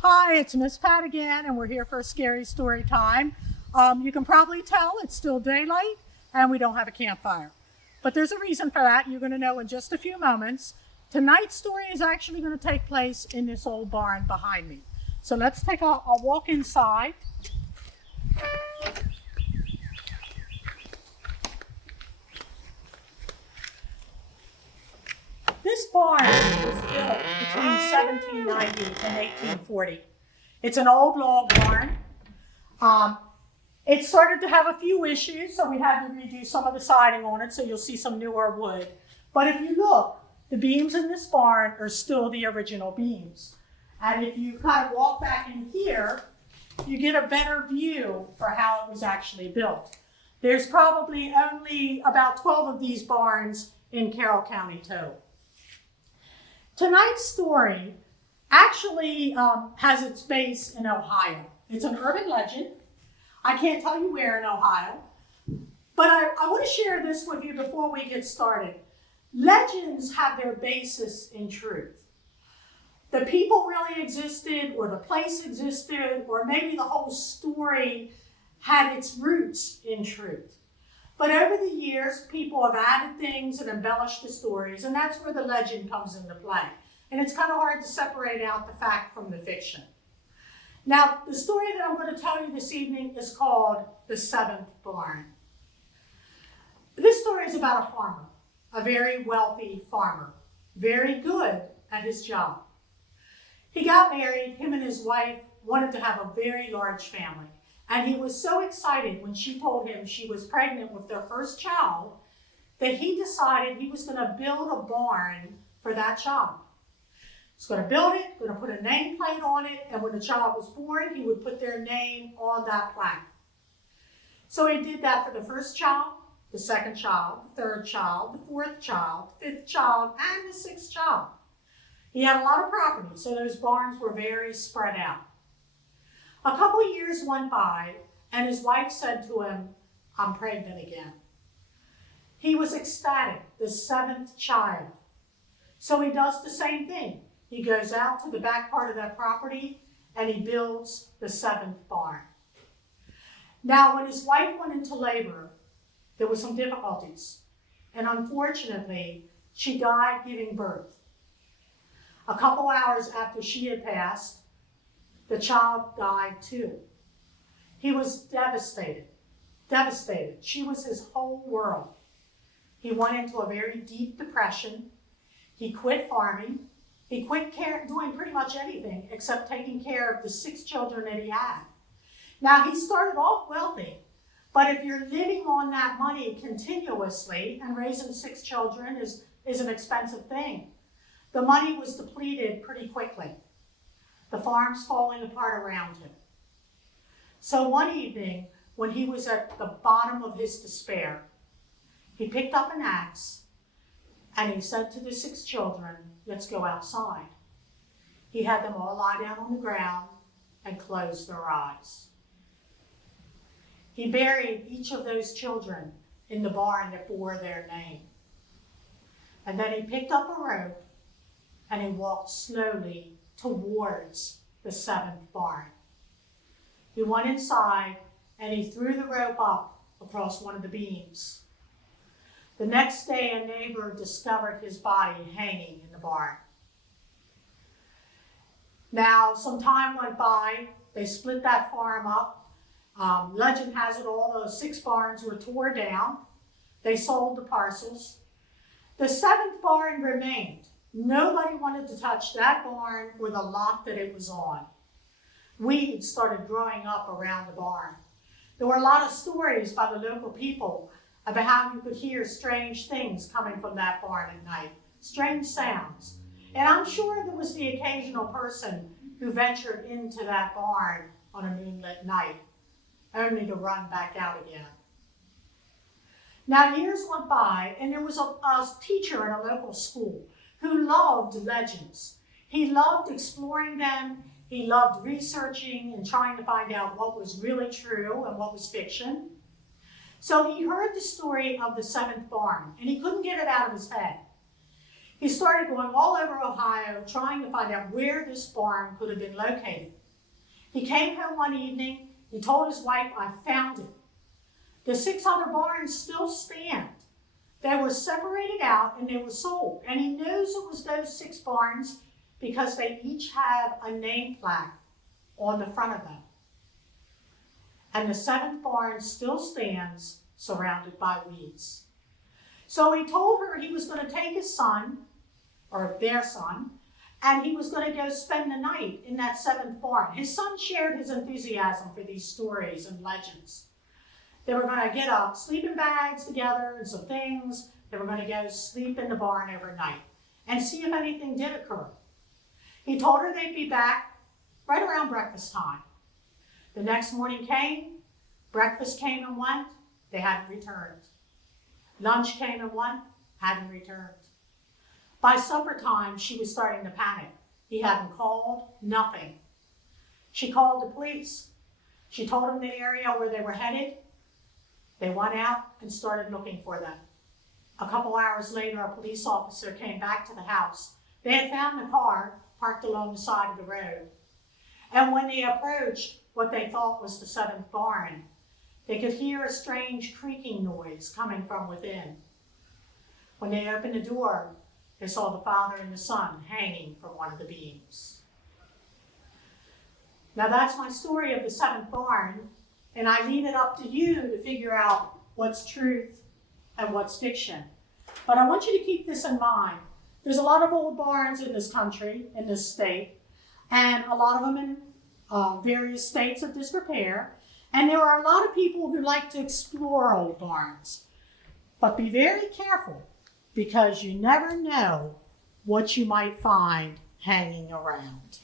Hi, it's Miss Pat again, and we're here for a scary story time. You can probably tell it's still daylight and we don't have a campfire. But there's a reason for that. You're going to know in just a few moments. Tonight's story is actually going to take place in this old barn behind me. So let's take a walk inside. This barn was built between 1790 and 1840. It's an old log barn. It started to have a few issues, so we had to redo some of the siding on it, so you'll see some newer wood. But if you look, the beams in this barn are still the original beams. And if you kind of walk back in here, you get a better view for how it was actually built. There's probably only about 12 of these barns in Carroll County total. Tonight's story actually has its base in Ohio. It's an urban legend. I can't tell you where in Ohio, but I want to share this with you before we get started. Legends have their basis in truth. The people really existed, or the place existed, or maybe the whole story had its roots in truth. But over the years, people have added things and embellished the stories, and that's where the legend comes into play. And it's kind of hard to separate out the fact from the fiction. Now, the story that I'm going to tell you this evening is called The Seventh Barn. This story is about a farmer, a very wealthy farmer, very good at his job. He got married, him and his wife wanted to have a very large family. And he was so excited when she told him she was pregnant with their first child that he decided he was going to build a barn for that child. He was going to build it, going to put a nameplate on it, and when the child was born, he would put their name on that plaque. So he did that for the first child, the second child, the third child, the fourth child, the fifth child, and the sixth child. He had a lot of property, so those barns were very spread out. A couple of years went by, and his wife said to him, "I'm pregnant again." He was ecstatic, the seventh child. So he does the same thing. He goes out to the back part of that property, and he builds the seventh barn. Now, when his wife went into labor, there were some difficulties. And unfortunately, she died giving birth. A couple hours after she had passed, the child died too. He was devastated. She was his whole world. He went into a very deep depression. He quit farming. He quit doing pretty much anything except taking care of the 6 children that he had. Now, he started off wealthy, but if you're living on that money continuously, and raising 6 children is an expensive thing, the money was depleted pretty quickly. The farm's falling apart around him. So one evening, when he was at the bottom of his despair, he picked up an axe and he said to the 6 children, "Let's go outside." He had them all lie down on the ground and close their eyes. He buried each of those children in the barn that bore their name. And then he picked up a rope and he walked slowly towards the 7th barn. He went inside and he threw the rope up across one of the beams. The next day, a neighbor discovered his body hanging in the barn. Now, some time went by. They split that farm up. Legend has it all those 6 barns were tore down. They sold the parcels. The 7th barn remained. Nobody wanted to touch that barn or the lot that it was on. Weeds started growing up around the barn. There were a lot of stories by the local people about how you could hear strange things coming from that barn at night, strange sounds. And I'm sure there was the occasional person who ventured into that barn on a moonlit night, only to run back out again. Now, years went by, and there was a teacher in a local school who loved legends. He loved exploring them. He loved researching and trying to find out what was really true and what was fiction. So he heard the story of the 7th barn, and he couldn't get it out of his head. He started going all over Ohio trying to find out where this barn could have been located. He came home one evening. He told his wife, "I found it." The 6 other barns still stand. They were separated out and they were sold. And he knows it was those 6 barns because they each have a name plaque on the front of them. And the 7th barn still stands surrounded by weeds. So he told her he was going to take his son, or their son, and he was going to go spend the night in that 7th barn. His son shared his enthusiasm for these stories and legends. They were going to get up sleeping bags together and some things. They were going to go sleep in the barn overnight and see if anything did occur. He told her they'd be back right around breakfast time. The next morning came, breakfast came and went, they hadn't returned. Lunch came and went, hadn't returned. By supper time, she was starting to panic. He hadn't called, nothing. She called the police. She told them the area where they were headed. They went out and started looking for them. A couple hours later, a police officer came back to the house. They had found the car parked along the side of the road. And when they approached what they thought was the 7th barn, they could hear a strange creaking noise coming from within. When they opened the door, they saw the father and the son hanging from one of the beams. Now that's my story of the 7th barn, and I leave it up to you to figure out what's truth and what's fiction. But I want you to keep this in mind. There's a lot of old barns in this country, in this state, and a lot of them in various states of disrepair. And there are a lot of people who like to explore old barns. But be very careful, because you never know what you might find hanging around.